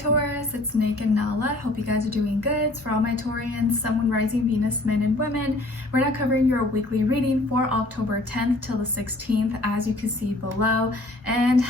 Taurus, it's Nick and Nala. Hope you guys are doing good. It's for all my Taurians, Sun, Moon, Rising, Venus, men and women. We're now covering your weekly reading for October 10th till the 16th, as you can see below. And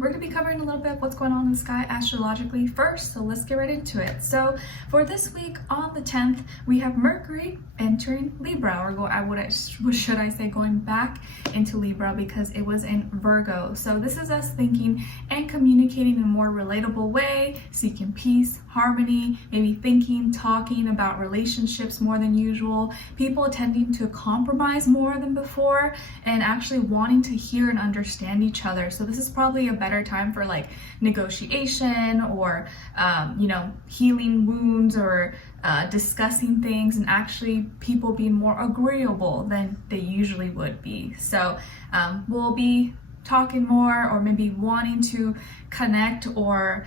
we're going to be covering a little bit of what's going on in the sky astrologically first, so let's get right into it. So for this week on the 10th, we have Mercury entering Libra, or should I say going back into Libra, because it was in Virgo. So this is us thinking and communicating in a more relatable way, seeking peace, harmony, maybe thinking, talking about relationships more than usual, people tending to compromise more than before, and actually wanting to hear and understand each other. So this is probably a better time for like negotiation or healing wounds, or discussing things, and actually people being more agreeable than they usually would be. So we'll be talking more, or maybe wanting to connect or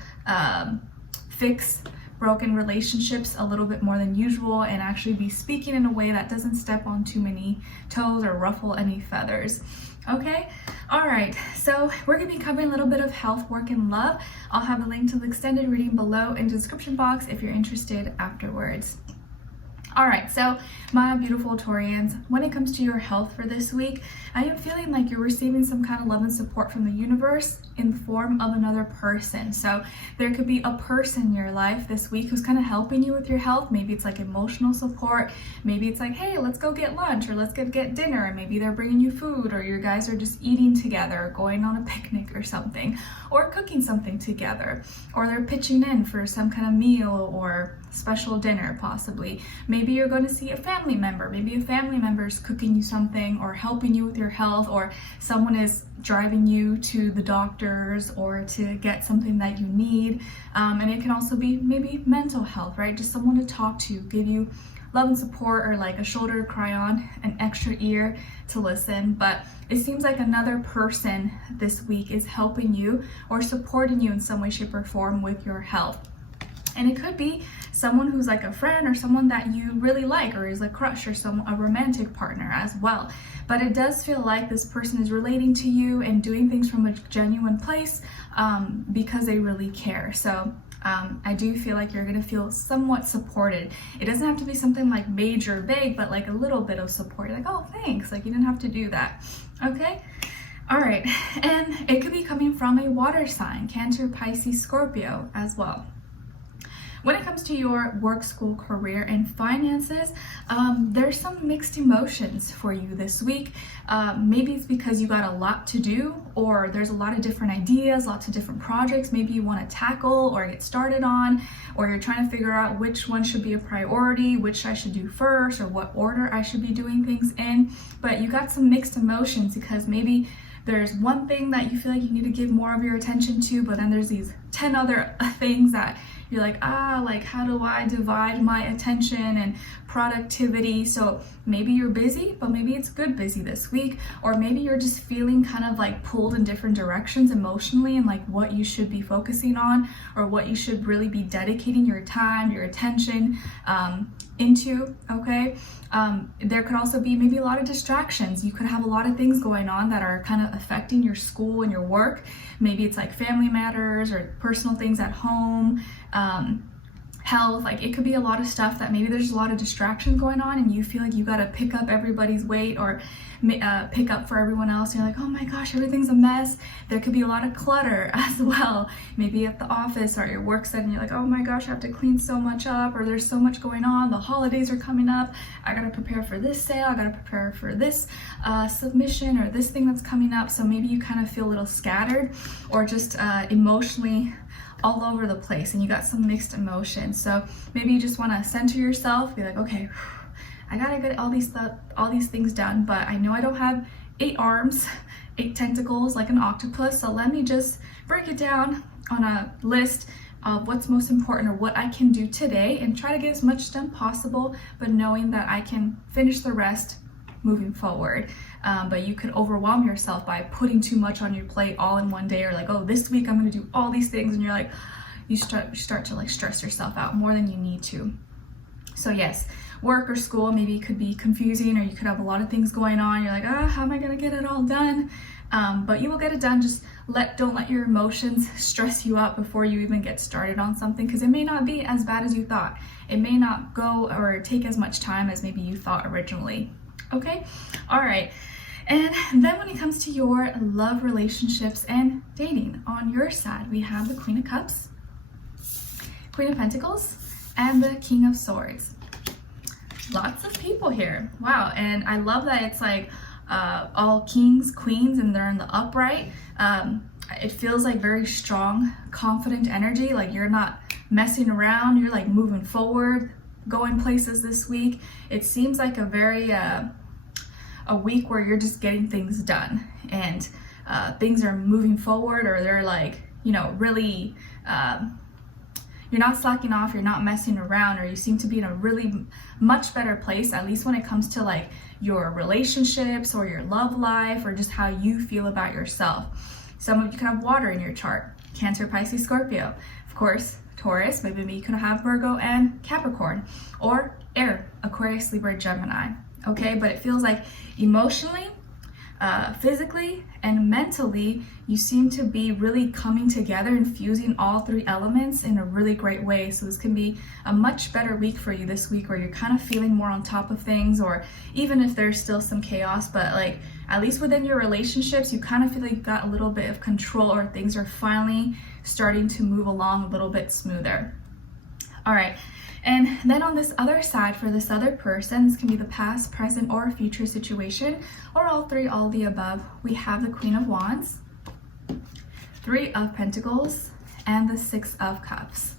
fix broken relationships a little bit more than usual, and actually be speaking in a way that doesn't step on too many toes or ruffle any feathers. Okay, all right, so we're gonna be covering a little bit of health, work, and love. I'll have a link to the extended reading below in the description box if you're interested afterwards. All right, so my beautiful Taurians, when it comes to your health for this week, I am feeling like you're receiving some kind of love and support from the universe in the form of another person. So there could be a person in your life this week who's kind of helping you with your health. Maybe it's like emotional support. Maybe it's like, hey, let's go get lunch, or let's get dinner. And maybe they're bringing you food, or you guys are just eating together, or going on a picnic or something, or cooking something together, or they're pitching in for some kind of meal or special dinner possibly. Maybe you're going to see a family member. Maybe a family member is cooking you something or helping you with your health, or someone is driving you to the doctors or to get something that you need. And it can also be maybe mental health, right? Just someone to talk to, give you love and support, or like a shoulder to cry on, an extra ear to listen. But it seems like another person this week is helping you or supporting you in some way, shape, or form with your health. And it could be someone who's like a friend, or someone that you really like, or is a crush, or a romantic partner as well. But it does feel like this person is relating to you and doing things from a genuine place because they really care. So I do feel like you're going to feel somewhat supported. It doesn't have to be something like major, big, but like a little bit of support. You're like, oh, thanks. Like, you didn't have to do that. Okay. All right. And it could be coming from a water sign, Cancer, Pisces, Scorpio as well. When it comes to your work, school, career, and finances, there's some mixed emotions for you this week. Maybe it's because you got a lot to do, or there's a lot of different ideas, lots of different projects maybe you want to tackle or get started on, or you're trying to figure out which one should be a priority, which I should do first, or what order I should be doing things in. But you got some mixed emotions because maybe there's one thing that you feel like you need to give more of your attention to, but then there's these 10 other things that you're like, how do I divide my attention and productivity? So maybe you're busy, but maybe it's good busy this week, or maybe you're just feeling kind of like pulled in different directions emotionally, and like what you should be focusing on, or what you should really be dedicating your time, your attention into. Okay. There could also be maybe a lot of distractions. You could have a lot of things going on that are kind of affecting your school and your work. Maybe it's like family matters or personal things at home, health. Like, it could be a lot of stuff that maybe there's a lot of distractions going on, and you feel like you got to pick up everybody's weight, or pick up for everyone else. And you're like, oh my gosh, everything's a mess. There could be a lot of clutter as well. Maybe at the office or your work setting, you're like, oh my gosh, I have to clean so much up, or there's so much going on. The holidays are coming up. I got to prepare for this sale. I got to prepare for this submission, or this thing that's coming up. So maybe you kind of feel a little scattered, or just emotionally all over the place, and you got some mixed emotions. So maybe you just want to center yourself, be like, okay, I gotta get all these things done, but I know I don't have 8 arms, 8 tentacles like an octopus, so let me just break it down on a list of what's most important, or what I can do today, and try to get as much done possible, but knowing that I can finish the rest moving forward. But you could overwhelm yourself by putting too much on your plate all in one day, or like, oh, this week I'm going to do all these things, and you're like, you start to like stress yourself out more than you need to. So yes, work or school maybe could be confusing, or you could have a lot of things going on. You're like, how am I going to get it all done? But you will get it done. Just don't let your emotions stress you out before you even get started on something, because it may not be as bad as you thought. It may not go or take as much time as maybe you thought originally. Okay? All right. And then when it comes to your love, relationships, and dating, on your side, we have the Queen of Cups, Queen of Pentacles, and the King of Swords. Lots of people here. Wow. And I love that it's like all kings, queens, and they're in the upright. It feels like very strong, confident energy. Like you're not messing around. You're like moving forward, going places this week. It seems like a very a week where you're just getting things done, and things are moving forward, or they're like, you know, really you're not slacking off, you're not messing around, or you seem to be in a really much better place, at least when it comes to like your relationships or your love life, or just how you feel about yourself. Some of you can have water in your chart: Cancer, Pisces, Scorpio. Of course, Taurus, maybe you can have Virgo and Capricorn, or air, Aquarius, Libra, Gemini. Okay, but it feels like emotionally, physically, and mentally, you seem to be really coming together and fusing all three elements in a really great way. So this can be a much better week for you this week, where you're kind of feeling more on top of things, or even if there's still some chaos, but like at least within your relationships, you kind of feel like you've got a little bit of control, or things are finally starting to move along a little bit smoother. All right. And then on this other side, for this other person, this can be the past, present, or future situation, or all three, all the above. We have the Queen of Wands, Three of Pentacles, and the Six of Cups.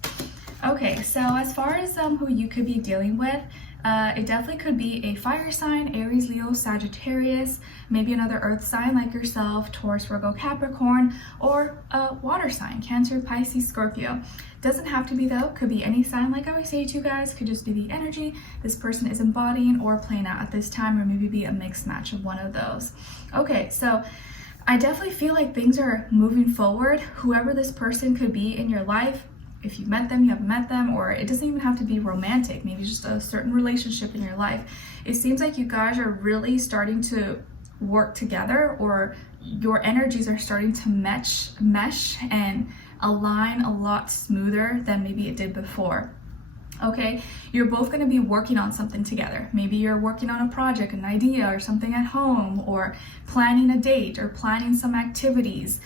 Okay, so as far as who you could be dealing with, it definitely could be a fire sign: Aries, Leo, Sagittarius, maybe another earth sign like yourself, Taurus, Virgo, Capricorn, or a water sign: Cancer, Pisces, Scorpio. Doesn't have to be though, could be any sign. Like I always say to you guys, could just be the energy this person is embodying or playing out at this time, or maybe be a mixed match of one of those. Okay, so I definitely feel like things are moving forward. Whoever this person could be in your life, if you've met them, you haven't met them, or it doesn't even have to be romantic, maybe just a certain relationship in your life. It seems like you guys are really starting to work together, or your energies are starting to mesh and align a lot smoother than maybe it did before. Okay, you're both going to be working on something together. Maybe you're working on a project, an idea, or something at home, or planning a date, or planning some activities,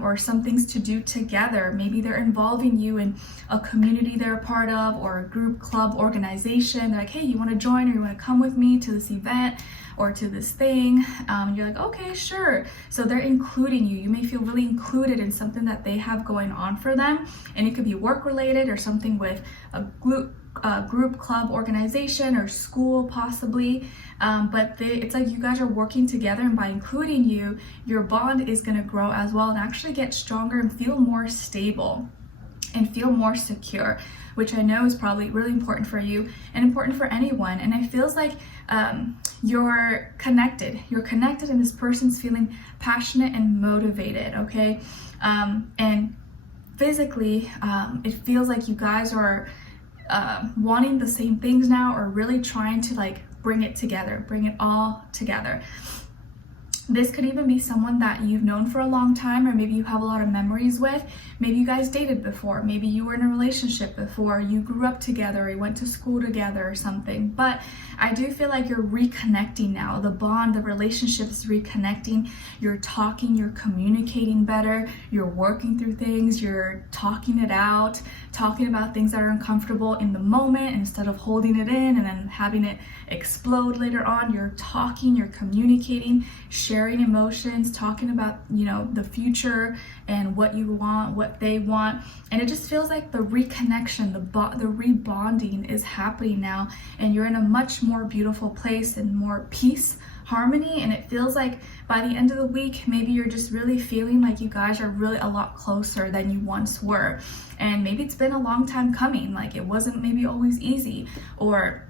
or some things to do together. Maybe they're involving you in a community they're a part of, or a group, club, organization. They're like, hey, you want to join, or you want to come with me to this event or to this thing? You're like, okay, sure. So they're including you. You may feel really included in something that they have going on for them, and it could be work related, or something with a group, club, organization, or school possibly. But it's like you guys are working together, and by including you, your bond is going to grow as well, and actually get stronger and feel more stable and feel more secure, which I know is probably really important for you and important for anyone. And it feels like you're connected, and this person's feeling passionate and motivated. Okay, and physically, it feels like you guys are wanting the same things now, or really trying to like bring it all together. This could even be someone that you've known for a long time, or maybe you have a lot of memories with. Maybe you guys dated before, maybe you were in a relationship before, you grew up together, or you went to school together or something. But I do feel like you're reconnecting now. The bond, the relationship is reconnecting. You're talking, you're communicating better, you're working through things, you're talking it out, talking about things that are uncomfortable in the moment instead of holding it in and then having it explode later on. You're talking, you're communicating, sharing emotions, talking about, you know, the future and what you want, what they want. And it just feels like the reconnection, the rebonding is happening now, and you're in a much more beautiful place and more peace, harmony. And it feels like by the end of the week, maybe you're just really feeling like you guys are really a lot closer than you once were. And maybe it's been a long time coming, like it wasn't maybe always easy, or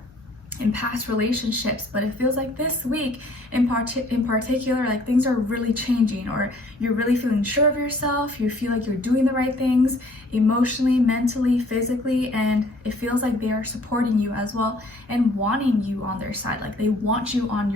in past relationships, but it feels like this week in particular, like things are really changing, or you're really feeling sure of yourself, you feel like you're doing the right things emotionally, mentally, physically, and it feels like they are supporting you as well and wanting you on their side. Like they want you on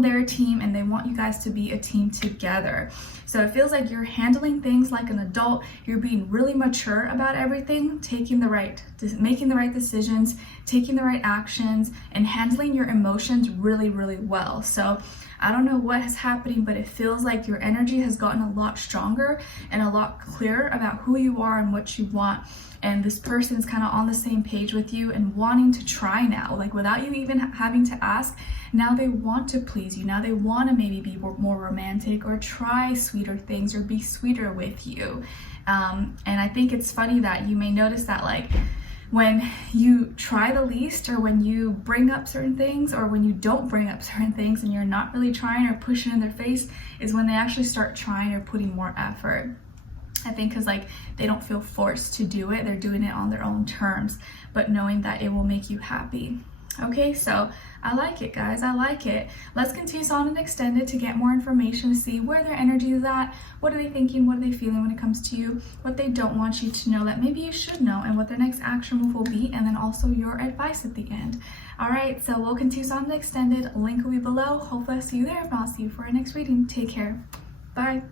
their team, and they want you guys to be a team together. So it feels like you're handling things like an adult, you're being really mature about everything, making the right decisions, taking the right actions, and handling your emotions really, really well. So I don't know what is happening, but it feels like your energy has gotten a lot stronger and a lot clearer about who you are and what you want. And this person is kind of on the same page with you and wanting to try now, like without you even having to ask. Now they want to please you. Now they want to maybe be more romantic or try sweeter things or be sweeter with you. And I think it's funny that you may notice that, like, when you try the least, or when you bring up certain things, or when you don't bring up certain things and you're not really trying or pushing in their face, is when they actually start trying or putting more effort. I think because like they don't feel forced to do it, they're doing it on their own terms, but knowing that it will make you happy. Okay, so I like it, guys. I like it. Let's continue on and extend it to get more information, to see where their energy is at, what are they thinking, what are they feeling when it comes to you, what they don't want you to know that maybe you should know, and what their next action move will be, and then also your advice at the end. All right, so we'll continue on and extended. Link will be below. Hopefully I'll see you there. If not, I'll see you for our next reading. Take care. Bye.